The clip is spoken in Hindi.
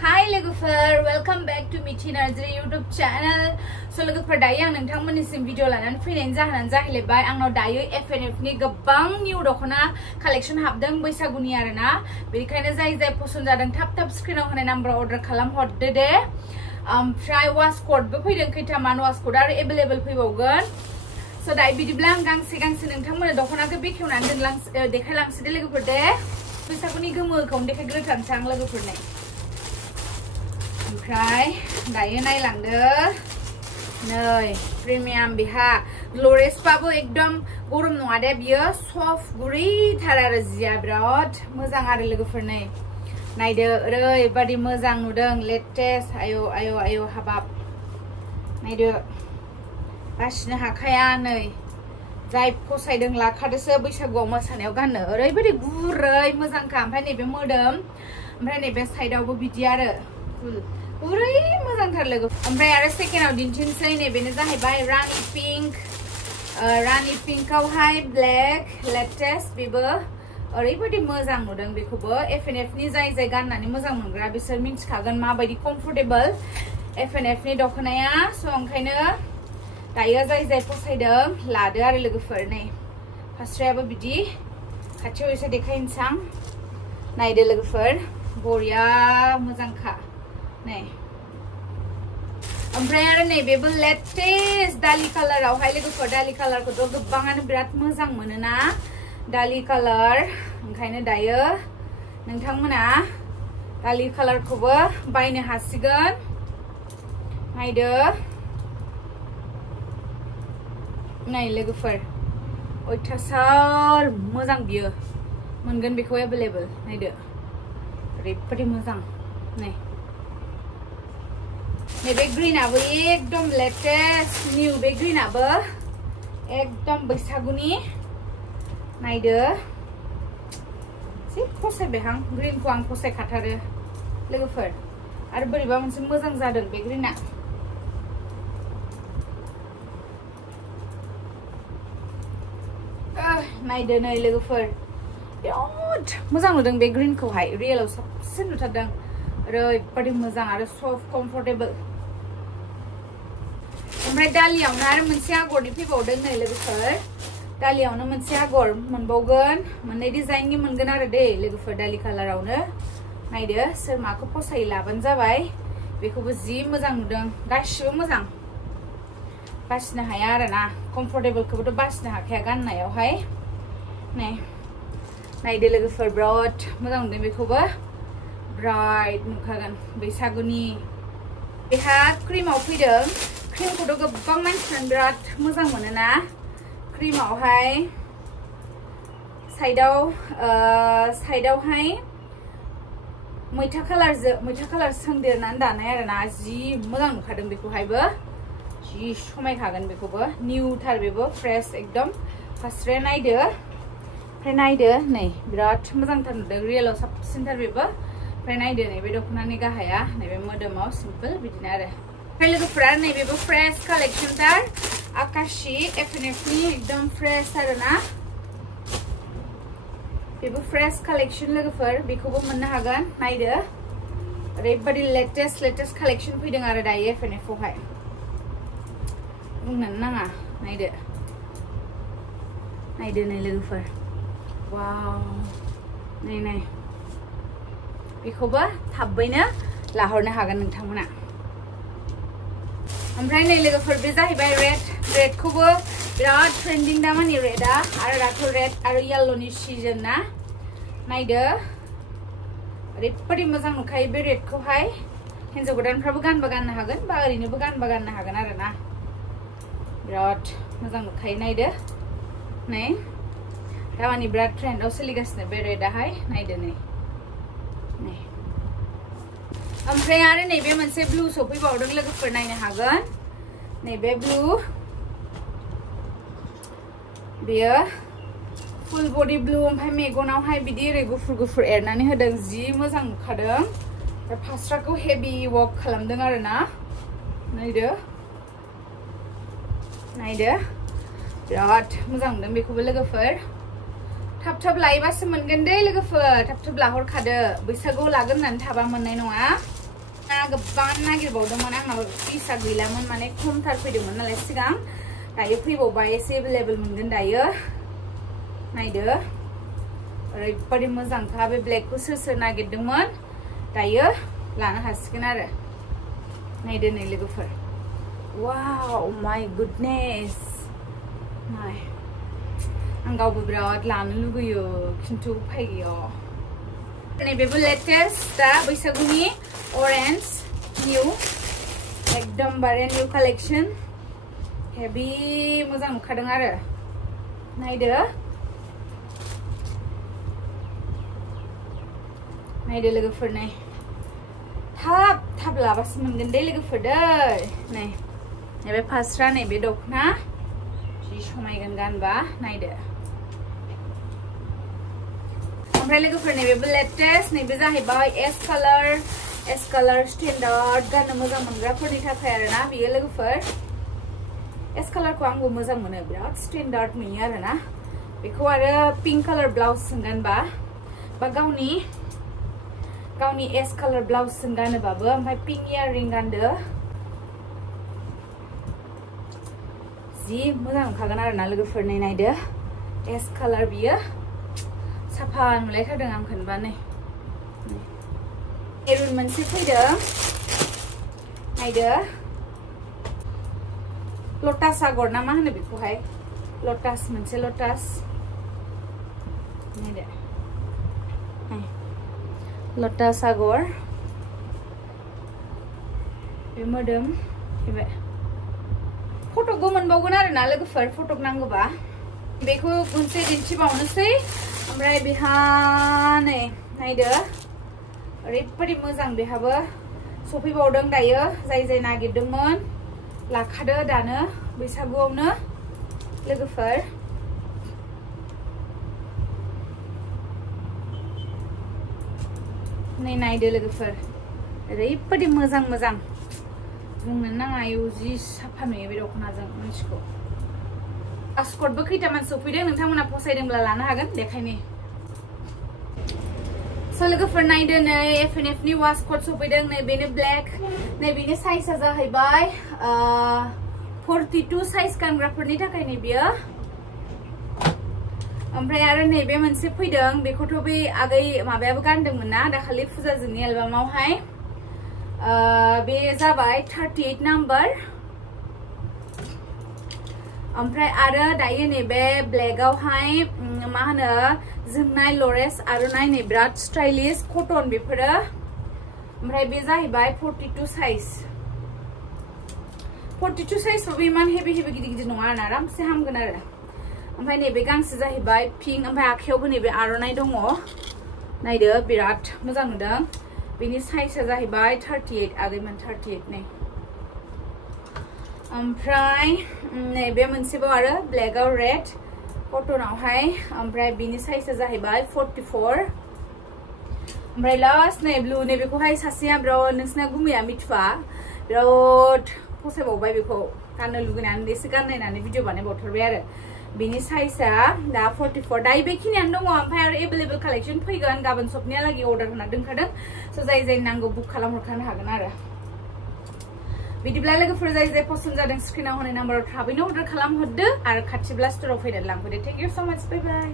Hi लोगोफोर, welcome back to Mithi Narzary YouTube channel. So लोगोफोर दायो आं नोंथांमोननिसिम भिडिअ लानानै फैनायनि जाहोनानो जाहैबाय आंनाव दायो FNF नि गोबां निउ दखना कालेक्शन हाबदों बैसागुनि आरोना। बेनिखायनो जाय पसन्द जादों थाब स्क्रिनाव होनाय नाम्बाराव अर्डार खालाम हरदो दे। ओमफ्राय वाश कोडबो फैदों खैथामान वाश कोड आरो अवेलेबल फैबावगोन। So दायो बिदिब्ला आं गांसे नोंथांमोननो दखनाखौ बेखेवनानै देखायलांसै दे लोगोफोर दे। बैसागुनि गोमोखौनो देखायग्रोथारनोसै आं लोगोफोरनो। ओमफ्राय दायो नायलांदो नै प्रिमियाम बिहा ग्ल'रेसबाबो एकदम गरम नङा दे बियो सफ्ट गुरैथार आरो जिया बिराद मोजां आरो लोगोफोर नै नायदो ओरैबादि मोजां नुदों लेटेस्ट आयौ हाबाब नायदो बासिनो हाखाया नै जाय फसायदों लाखादोसो बैसागुआव मोसानायाव गाननो ओरैबादि गुरै मोजांखा ओमफ्राय नैबे मोदोम ओमफ्राय नैबे साइडआवबो बिदि आरो गुरै मोजांथार लोगो ओमफ्राय आरो सेकेन्डआव दिन्थिनोसै नैबेनो जाहैबाय रानि पिंकआवहाय ब्लेक लेटेस्ट बेबो ओरैबादि मोजां नुदों बेखौबो FNF नि जाय गाननानै मोजां मोनग्रा बिसोर मिन्थिखागोन माबायदि कम्फर्टेबल FNF नि दखनाया स' ओंखायनो दायो जाय फसायदों लादो आरो लोगोफोर नै फास्रायाबो बिदि खाथियाव एसे देखायनोसै आं नायदो लोगोफोर बरिया मोजांखा नै ओमफ्राय आरो नैबेबो लेटेस्ट दालि कालारावहाय लोगोफोर दालि कालारखौथ' गोबाङानो बिराद मोजां मोनोना दालि कालार ओंखायनो दायो नोंथांमोना दालि कालारखौबो बायनो हासिगोन नायदो नै लोगोफोर अयथासार मोजां बियो मोनगोन बेखौ अवेलेबल नायदो ओरैबादि मोजां नै नैबे ग्रीनाबो एकदम लेटेस्ट निउ बे ग्रीनाबो एकदम बैसागुनि नायदो जि फसायबाय आं ग्रीनखौ आं फसायखाथारो लोगोफोर आरो बोरैबा मोनसे मोजां जादों बे ग्रीना नायदो नै लोगोफोर बिराद मोजां नुदों बे ग्रीनखौहाय रियेलाव साबसिन नुथारदों ओरैबादि मोजां आरो सफ्ट कम्फर्टेबल ओमफ्राय दालियावनो आरो मोनसे आगरनि फैबावदों नै लोगोफोर दालियावनो मोनसे आगर मोनबावगोन मोननै डिजाइननि मोनगोन आरो दे लोगोफोर दालि कालारावनो नायदो सोर माखौ फसायो लाबानो जाबाय बेखौबो जि मोजां नुदों गासिबो मोजां बासिनो हाया आरोना कम्फर्टेबलखौबोथ' बासिनो हाखाया गाननायावहाय नै नायदो लोगोफोर बिराद मोजां नुदों बेखौबो ब्राइट नुखागोन बैसागुनि बेहा क्रिमाव फैदों क्रिमखौथ' गोबां मानसिफ्रानो बिराद मोजां मोनोना क्रिमावहाय साइडआवहाय मैथा कालार सोंदेरनानै दानाय आरोना जि मोजां नुखादों बेखौहायबो जि समायखागोन बेखौबो निउथार बेबो फ्रेश एकदम फास्राया नायदो ओमफ्राय नायदो नै बिराद मोजांथार नुदों रियेलाव साबसिनथार बेबो ओमफ्राय नायदो नैबे दखनानि गाहाया नैबे मोदोमाव सिम्पल बिदिनो आरो ओमफ्राय लोगोफोरा नैबेबो फ्रेश कालेक्शनथार आकाशी FNF नि एकदम फ्रेश आरोना बेबो फ्रेश कालेक्शन लोगोफोर बेखौबो मोननो हागोन नायदो ओरैबादि लेटेस्ट कालेक्शन फैदों आरो दायो FNF आवहाय बुंनोनो नाङा नायदो नै लोगोफोर वाव नै बेखौबो थाबैनो लाहरनो हागोन नोंथांमोना ओमफ्राय नै लोगोफोर बे जाहैबाय रेडखौबो बिराद ट्रेन्डिं दा मानि रेडआ आरो दाथ' रेड आरो येल्ल'नि सिजन ना नायदो ओरैबादि मोजां नुखायो बे रेडखौहाय हिन्जाव गोदानफ्राबो गानबा गाननो हागोन बा ओरैनोबो गानबा गाननो हागोन आरोना बिराद मोजां नुखायो नायदो नै दामानि बिराद ट्रेन्डआव सोलिगासिनो बे रेडआहाय नायदो नै ओमफ्राय आरो नैबे मोनसे ब्लू सफैबावदों लोगोफोर नायनो हागोन नैबे ब्लू बेयो फुल बडि ब्लू ओमफ्राय मेगनावहाय बिदि ओरै गुफुर एरनानै होदों जि मोजां नुखादों फास्राखौ हेभि वर्क खालामदों आरोना नायदो बिराद मोजां नुदों बेखौबो लोगोफोर थाब लायोबासो मोनगोन दे लोगोफोर थाब लाहरखादो बैसागुआव लागोन होननानै थाबा मोननाय नङा गोबां नागिरबावदोंमोन आंनाव पिसा गैलामोन माने खमथार फैदोंमोन नालाय सिगां दायो फैबावबाय एसे एभेलेबल मोनगोन दायो नायदो ओरैबादि मोजांखा बे ब्लेकखौ सोर नागिरदोंमोन दायो लानो हासिगोन आरो नायदो नै लोगोफोर वाव माय गुडनेस नाय आं गावबो बिराद लानो लुगैयो खिन्थु उफाय गैया नैबेबो लेटेस्ट दा बैसागुनि ऑरेंज न्यू एकदमबारे न्यू कलेक्शन हेवी मोजां नुखादों आरो नायदो नायदो लोगोफोर नै थाब लाबासो मोनगोन दे लोगोफोर दै नै नैबे फास्रा नैबे दखना जि समायगोन गानबा नायदो ओमफ्राय लोगोफोर नैबेबो लेटेस्ट नैबे जाहैबाय एस कालार स्टैंडार्ड गाननो मोजां मोनग्राफोरनि थाखाय आरोना बियो लोगोफोर एस कालारखौ आंबो मोजां मोनो बिराद स्टैंडार्ड नुयो आरोना बेखौ आरो पिंक कालार ब्लाउज जों गानबा बा गावनि एस कालार ब्लाउज जों गानोबाबो ओमफ्राय पिंक इयारिं गानदो जि मोजां नुखागोन आरोना लोगोफोर नै नायदो एस कालार बियो साफा नुलायथारदों आं खोनबा नै एरुन मोनसे फैदों नायदो लटास आगर ना मा होनो बेखौहाय लटास मोनसे लटास नायदो लटास आगर बे मोदोम बे फटकबो मोनबावगोन आरोना लोगोफोर फटक नांगौबा बेखौ मोनसे दिन्थिबावनोसै ओमफ्राय बेहा नै नायदो ओरैबादि मोजां बेहाबो सफैबावदों दायो जाय नागिरदोंमोन लाखादो दानो बैसागुआवनो लोगोफोर नै नायदो लोगोफोर ओरैबादि मोजां बुंनो नाङा आयौ जि साफा नुयो बे दखनाजों मिथिगौ आस्कटबो खैथामान सफैदों नोंथांमोना फसायदोंब्ला लानो हागोन देखायनि स लोगोफोर नायदो नै एफएनएफ नि वास्कट सफैदों नै बेनो ब्लेक नै बेनि साइजआ जाहैबाय 42 साइज गानग्राफोरनि थाखाय नै बियो ओमफ्राय आरो नैबे मोनसे फैदों बेखौथ' बे आगै माबायाबो गानदोंमोन ना दाखालि फुजा जोंनि एलबामावहाय बे जाबाय 38 नाम्बार ओमफ्राय आरो दायो नैबे ब्लेकआवहाय मा होनो जोंनाय लरेस आर'नाइ नै बिराद स्टाइलिश कटन बेफोरो ओमफ्राय बे जाहैबाय 42 साइज 42 साइजबाबो इमान हेभि गिदिर नङा आरोना आरामसे हामगोन आरो ओमफ्राय नैबे गांसे जाहैबाय पिंक ओमफ्राय आखायावबो नैबे आर'नाइ दङ नायदो बिराद मोजां नुदों बेनि साइजआ जाहैबाय 38 आगैमोन 38 नै ओमफ्राय नैबे मोनसेबाव आरो ब्लेकआव रेड कटनावहाय ओमफ्राय बेनि साइजआ जाहैबाय 44 ओमफ्राय लास्ट नै ब्लु नैबेखौहाय सासेया बिराद नोंसिना गुमैया मिथुआ बिराद फसायबावबाय बेखौ गाननो लुगैनानै एसे गाननायनानै भिडिअ बानायबावथारबाय आरो बेनि साइजआ दा 44 दायो बेखिनियानो दङ ओमफ्राय आरो एभेलेबल कालेक्शन फैगोन गाबोन सबनियालागै अर्डार होना दोनखादों स जाय नांगौ बुक खालामहरखानो हागोन आरो बिदिब्ला लोगोफोर जाय पसन्द जादों स्क्रिनाव होनाय नाम्बाराव थाबैनो अर्डार खालामहरदो आरो खाथिब्ला स्टोराव फैनानै लांफैदो थेंक इउ सो माच बाय बाय